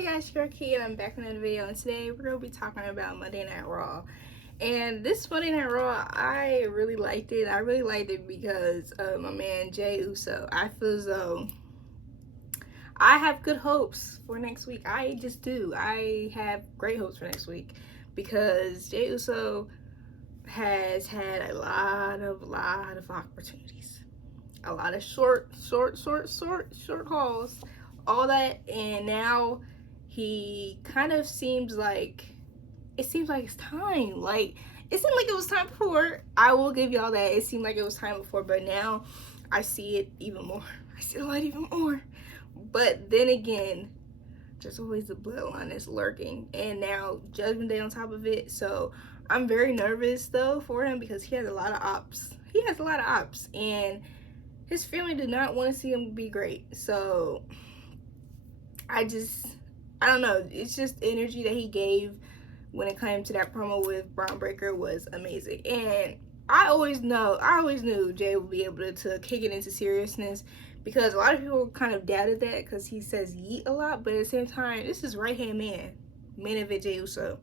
Hey guys, it's Key and I'm back with another video, and today we're going to be talking about Monday Night Raw. And this Monday Night Raw, I really liked it. I really liked it because of my man Jey Uso. I feel as though I have good hopes for next week. I just do. I have great hopes for next week because Jey Uso has had a lot of opportunities. A lot of short hauls, all that, and now he kind of seems like it's time. Like, it seemed like it was time before. I will give y'all that. It seemed like it was time before, but now I see it even more. I see a lot even more. But then again, there's always the bloodline that's lurking, and now Judgment Day on top of it. So I'm very nervous though for him because he has a lot of ops. And his family did not want to see him be great. So I don't know. It's just energy that he gave when it came to that promo with Braun Breaker was amazing. And I always knew Jey would be able to kick it into seriousness because a lot of people kind of doubted that because he says yeet a lot. But at the same time, this is right-hand man, main event Jey Uso.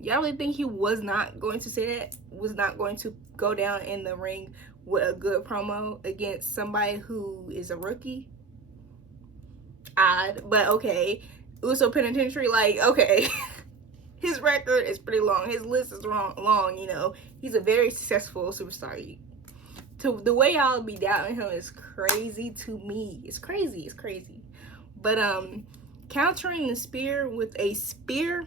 Y'all really think he was not going to say that? Was not going to go down in the ring with a good promo against somebody who is a rookie? Odd, but okay. Uso Penitentiary, like, okay. His record is pretty long. His list is long, you know. He's a very successful superstar. The way y'all be doubting him is crazy to me. It's crazy. But countering the spear with a spear,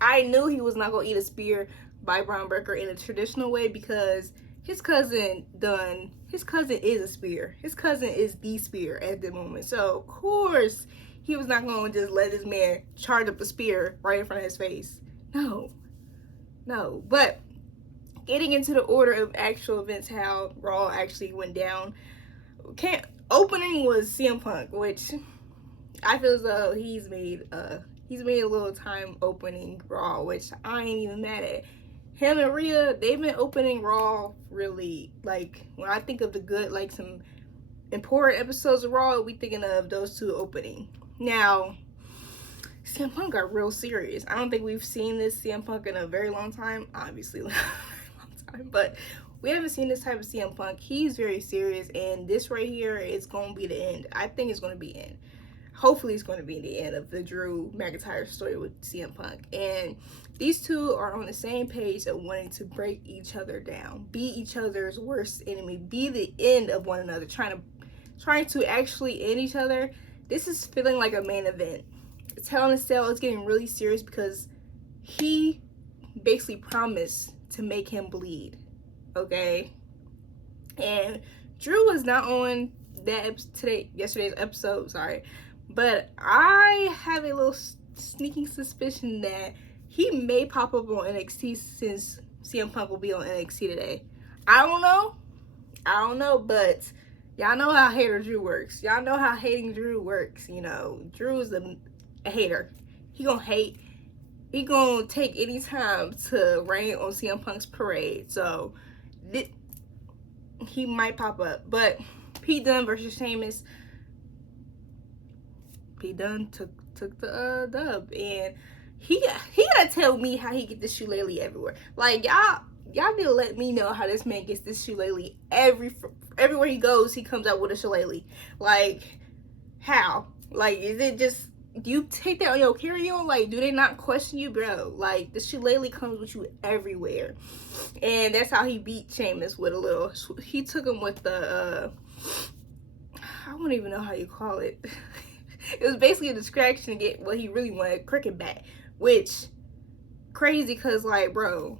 I knew he was not gonna eat a spear by Braun Breaker in a traditional way because his cousin is a spear. His cousin is the spear at the moment. So of course he was not gonna just let this man charge up the spear right in front of his face. No. But getting into the order of actual events, how Raw actually went down. Opening was CM Punk, which I feel as though he's made a little time opening Raw, which I ain't even mad at. Him and Rhea, they've been opening Raw really, like, when I think of the good, like, some important episodes of Raw, we thinking of those two opening. Now, CM Punk got real serious. I don't think we've seen this CM Punk in a very long time, obviously, but we haven't seen this type of CM Punk. He's very serious, and this right here is going to be the end. I think it's going to be the end. Hopefully it's going to be the end of the Drew McIntyre story with CM Punk. And these two are on the same page of wanting to break each other down, be each other's worst enemy, be the end of one another, trying to actually end each other. This is feeling like a main event. Hell in a Cell is getting really serious because he basically promised to make him bleed. Okay? And Drew was not on yesterday's episode, sorry. But I have a little sneaking suspicion that he may pop up on NXT since CM Punk will be on NXT today. I don't know, but y'all know how hater Drew works. Y'all know how hating Drew works, you know. Drew is a hater. He gonna hate. He gonna take any time to rain on CM Punk's parade. So, he might pop up. But Pete Dunne versus Sheamus, Pete Dunne took the dub, and he gotta tell me how he get this shillelagh everywhere. Like, y'all need to let me know how this man gets this shillelagh everywhere he goes. He comes out with a shillelagh. Like, how? Like, is it just, do you take that on your carry-on? Like, do they not question you, bro? Like, the shillelagh comes with you everywhere, and that's how he beat Sheamus with a little. He took him with the I don't even know how you call it. It was basically a distraction to get what he really wanted, cricket bat, which crazy because, like, bro,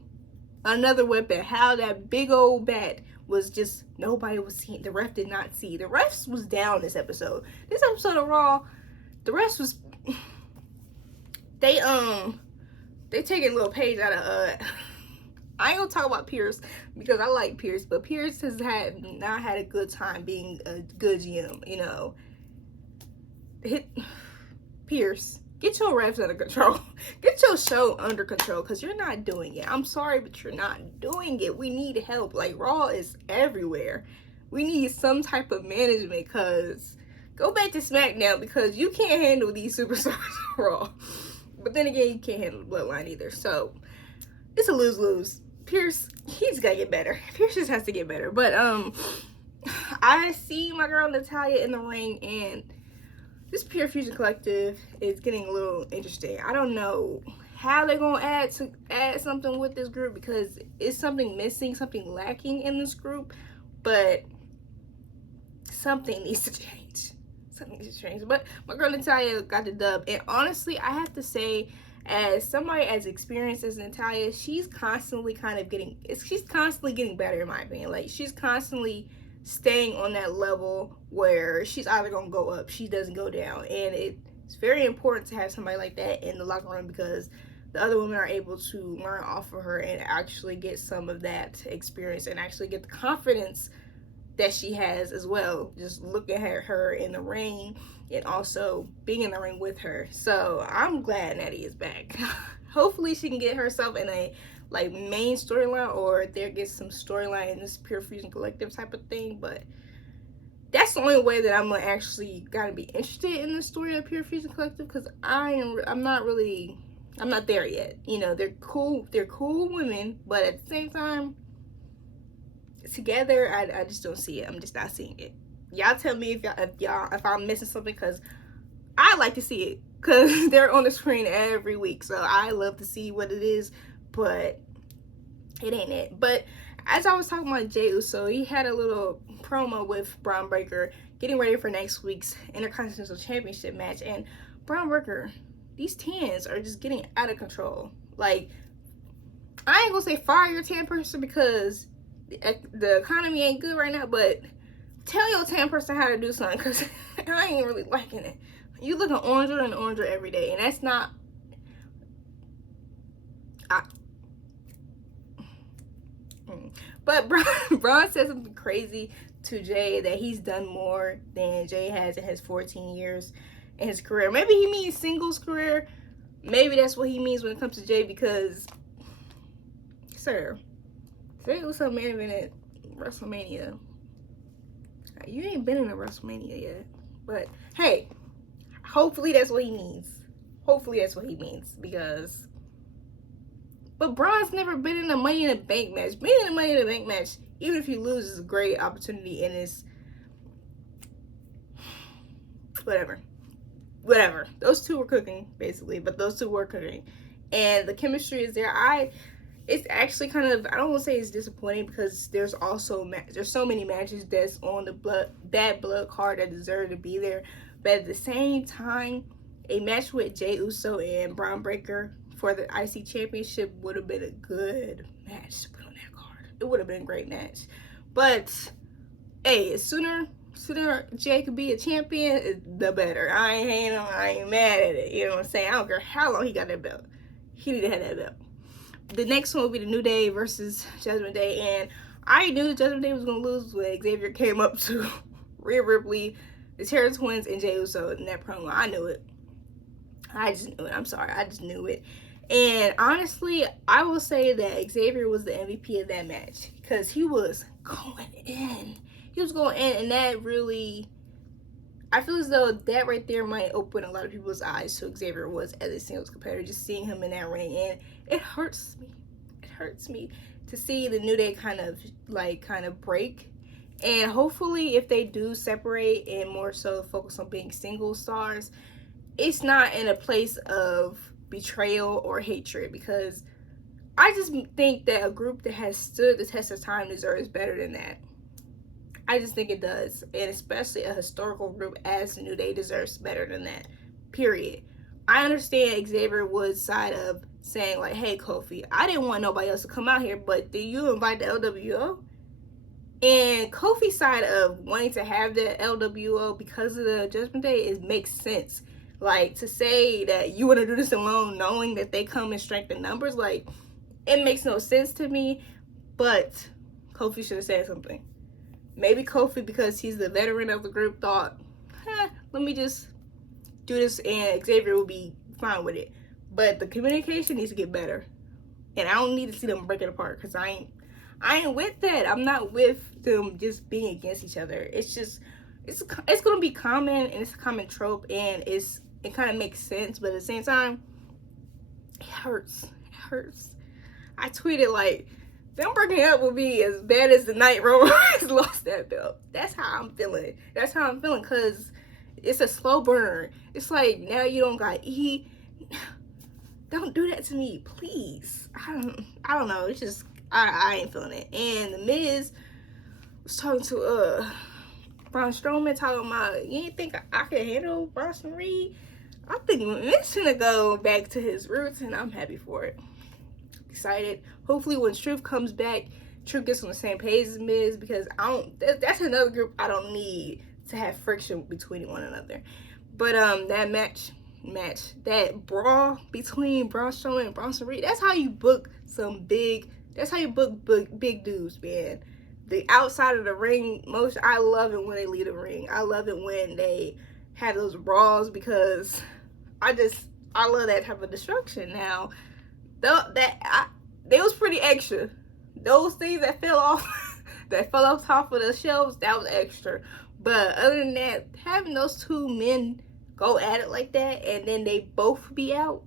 another weapon. How that big old bat was just, nobody was seeing. The ref did not see. The refs was down this episode. This episode of Raw, the refs was, they taking a little page out of I ain't gonna talk about Pierce because I like Pierce, but Pierce has not had a good time being a good GM, you know. Pierce, get your refs under control. Get your show under control because you're not doing it. I'm sorry, but you're not doing it. We need help. Like, Raw is everywhere. We need some type of management because go back to SmackDown because you can't handle these superstars Raw. But then again, you can't handle the Bloodline either. So it's a lose-lose. Pierce, he's gotta get better. Pierce just has to get better. But I see my girl Natalya in the ring, and this Pure Fusion Collective is getting a little interesting. I don't know how they're gonna add something with this group because it's something missing, something lacking in this group, but something needs to change. Something needs to change. But my girl Natalya got the dub, and honestly, I have to say, as somebody as experienced as Natalya, she's constantly getting better in my opinion. Like, she's constantly staying on that level where she's either gonna go up, she doesn't go down, and it's very important to have somebody like that in the locker room because the other women are able to learn off of her and actually get some of that experience and actually get the confidence that she has as well, just looking at her in the ring and also being in the ring with her. So I'm glad Natty is back. Hopefully she can get herself in a like main storyline, or there gets some storyline in this Pure Fusion Collective type of thing. But that's the only way that I'm actually gonna be interested in the story of Pure Fusion Collective, because I'm not there yet. You know, they're cool women, but at the same time, together I just don't see it. I'm just not seeing it. Y'all tell me if I'm missing something, because I like to see it because they're on the screen every week, so I love to see what it is, but it ain't it. But as I was talking about Jey Uso, he had a little promo with Braun Breaker getting ready for next week's Intercontinental Championship match, and Braun Breaker, these tans are just getting out of control. Like, I ain't gonna say fire your tan person because the economy ain't good right now, but tell your tan person how to do something, because I ain't really liking it. You looking oranger and oranger every day, and that's not But Braun said something crazy to Jey, that he's done more than Jey has in his 14 years in his career. Maybe he means singles career. Maybe that's what he means when it comes to Jey, because, sir, Jey Uso main evented WrestleMania. You ain't been in a WrestleMania yet. But, hey, hopefully that's what he means. Hopefully that's what he means, because... But Braun's never been in a Money in the Bank match. Being in a Money in the Bank match, even if you lose, is a great opportunity, and it's... Whatever. Those two were cooking, basically. But those two were cooking. And the chemistry is there. It's actually kind of... I don't want to say it's disappointing, because there's also... There's so many matches that's on the blood card that deserve to be there. But at the same time, a match with Jey Uso and Braun Breaker for the IC Championship would have been a good match to put on that card. It would have been a great match. But, hey, sooner Jey could be a champion, the better. I ain't mad at it. You know what I'm saying? I don't care how long he got that belt. He need to have that belt. The next one will be the New Day versus Judgment Day. And I knew the Judgment Day was going to lose when Xavier came up to Rhea Ripley, the Terror Twins, and Jey Uso in that promo. I knew it. I just knew it. I'm sorry. I just knew it. And honestly, I will say that Xavier was the MVP of that match, because he was going in. He was going in, and that really... I feel as though that right there might open a lot of people's eyes to Xavier was as a singles competitor, just seeing him in that ring. And it hurts me. It hurts me to see the New Day kind of break. And hopefully, if they do separate and more so focus on being single stars, it's not in a place of betrayal or hatred, because I just think that a group that has stood the test of time deserves better than that. I just think it does, and especially a historical group as New Day deserves better than that, period. I understand Xavier Woods' side of saying, like, hey, Kofi, I didn't want nobody else to come out here, but did you invite the LWO? And Kofi's side of wanting to have the LWO because of the Judgment Day makes sense. Like, to say that you want to do this alone, knowing that they come in strength and numbers, like, it makes no sense to me. But Kofi should have said something. Maybe Kofi, because he's the veteran of the group, thought, let me just do this and Xavier will be fine with it. But the communication needs to get better. And I don't need to see them break it apart, because I ain't with that. I'm not with them just being against each other. It's it's gonna be common, and it's a common trope, and it kind of makes sense, but at the same time, it hurts. It hurts. I tweeted like, them breaking up will be as bad as the night Roman Reigns lost that belt. That's how I'm feeling. That's how I'm feeling, because it's a slow burn. It's like, now you don't got E. Don't do that to me, please. I don't know. It's just, I ain't feeling it. And the Miz was talking to Braun Strowman, talking about, you ain't think I could handle Bronson Reed? I think Miz gonna go back to his roots, and I'm happy for it. Excited. Hopefully when Truth comes back, Truth gets on the same page as Miz, because that's another group I don't need to have friction between one another. But that match, that brawl between Braun Strowman and Bronson Reed, that's how you book big dudes, man. The outside of the ring, I love it when they leave the ring. I love it when they have those brawls, because I love that type of destruction. Now, they was pretty extra. Those things that fell off top of the shelves, that was extra. But other than that, having those two men go at it like that, and then they both be out,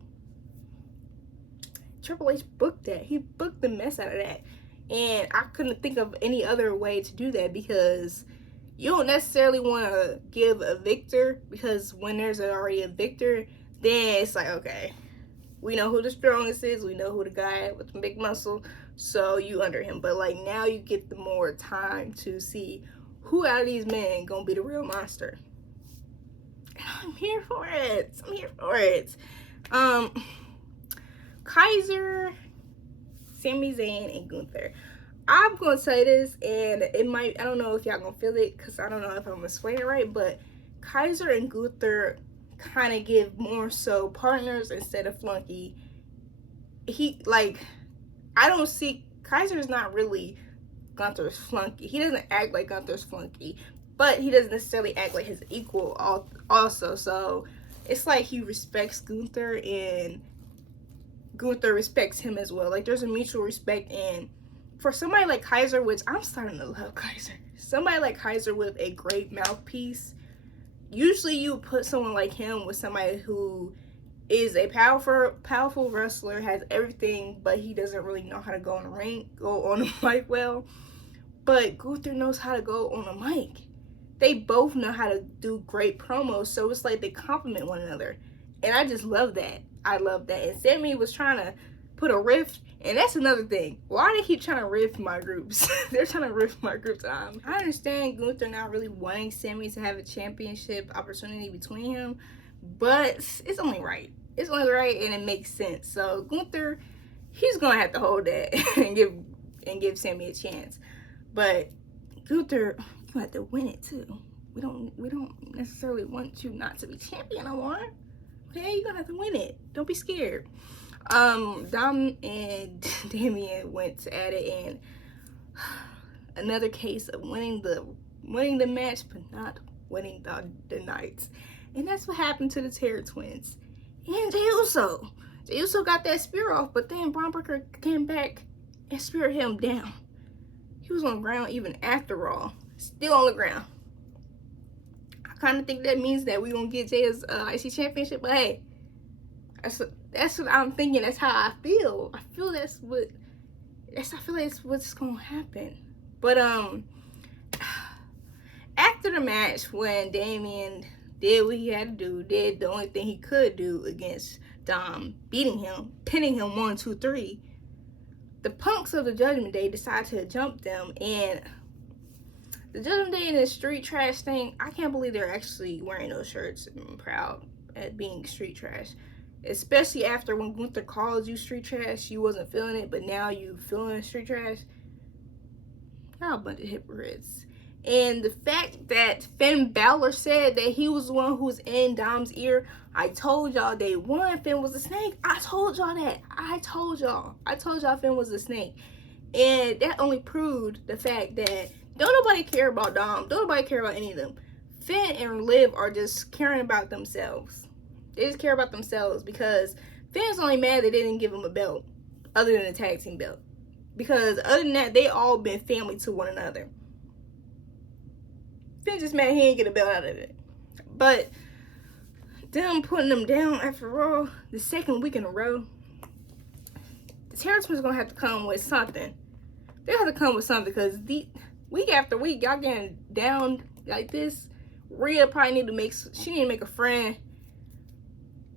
Triple H booked that. He booked the mess out of that. And I couldn't think of any other way to do that, because you don't necessarily want to give a victor, because when there's already a victor, then it's like, okay, we know who the strongest is, we know who the guy with the big muscle, so you under him. But like, now you get the more time to see who out of these men gonna be the real monster. And I'm here for it. Kaiser, Sami Zayn, and Gunther. I'm gonna say this, and it might, I don't know if y'all gonna feel it, because I don't know if I'm gonna explain it right, but Kaiser and Gunther kind of give more so partners instead of flunky. I don't see, Kaiser's not really Gunther's flunky. He doesn't act like Gunther's flunky, but he doesn't necessarily act like his equal also. So it's like he respects Gunther, and Gunther respects him as well. Like, there's a mutual respect. And for somebody like Kaiser, which I'm starting to love Kaiser, somebody like Kaiser with a great mouthpiece, usually you put someone like him with somebody who is a powerful wrestler, has everything, but he doesn't really know how to go on the mic well. But Gunther knows how to go on the mic. They both know how to do great promos, so it's like they complement one another. And I just love that. I love that. And Sammy was trying to put a rift, and that's another thing. Why they keep trying to rift my groups? They're trying to rift my groups. I understand Gunther not really wanting Sammy to have a championship opportunity between him, but it's only right. It's only right, and it makes sense. So Gunther, he's gonna have to hold that and give Sammy a chance. But Gunther, you have to win it too. We don't necessarily want you not to be champion no more. Okay, you're gonna have to win it. Don't be scared. Dom and Damian went at it, and another case of winning the match, but not winning the nights. And that's what happened to the Terror Twins. And Jey Uso got that spear off, but then Braun Breaker came back and speared him down. He was on the ground even after Raw. Still on the ground. I kind of think that means that we're going to get Jey's IC Championship, but hey, that's what I'm thinking. That's how I feel. I feel like that's what's going to happen. But after the match, when Damian did what he had to do, did the only thing he could do against Dom, beating him, pinning him 1, 2, 3, the punks of the Judgment Day decided to jump them. And the Judgment Day and the street trash thing, I can't believe they're actually wearing those shirts. I'm proud at being street trash, especially after when Gunther calls you street trash, you wasn't feeling it, but now you feeling street trash. Y'all a bunch of hypocrites. And the fact that Finn Balor said that he was the one who was in Dom's ear, I told y'all day one Finn was a snake. I told y'all that. I told y'all Finn was a snake. And that only proved the fact that don't nobody care about Dom. Don't nobody care about any of them. Finn and Liv are just caring about themselves. They just care about themselves, because Finn's only mad that they didn't give him a belt other than a tag team belt. Because other than that, they all been family to one another. Finn just mad he ain't get a belt out of it. But them putting them down after Raw, the second week in a row, the Terrorized gonna have to come with something. They have to come with something because week after week, y'all getting down like this. Rhea probably need to make a friend.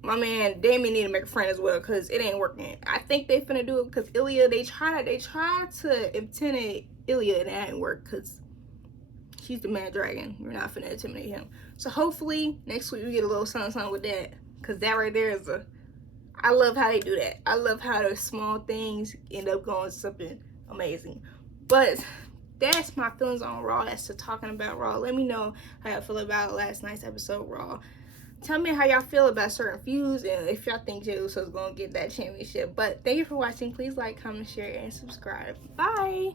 My man Damien need to make a friend as well because it ain't working. I think they finna do it because Ilya, they tried to intimidate Ilya and that ain't work because he's the mad dragon. You're not finna intimidate him. So hopefully next week we get a little something with that because that right there is I love how they do that. I love how those small things end up going to something amazing. But that's my feelings on Raw. That's to talking about Raw. Let me know how y'all feel about last night's episode Raw. Tell me how y'all feel about certain feuds and if y'all think Jey Uso's gonna get that championship. But thank you for watching. Please like, comment, share, and subscribe. Bye.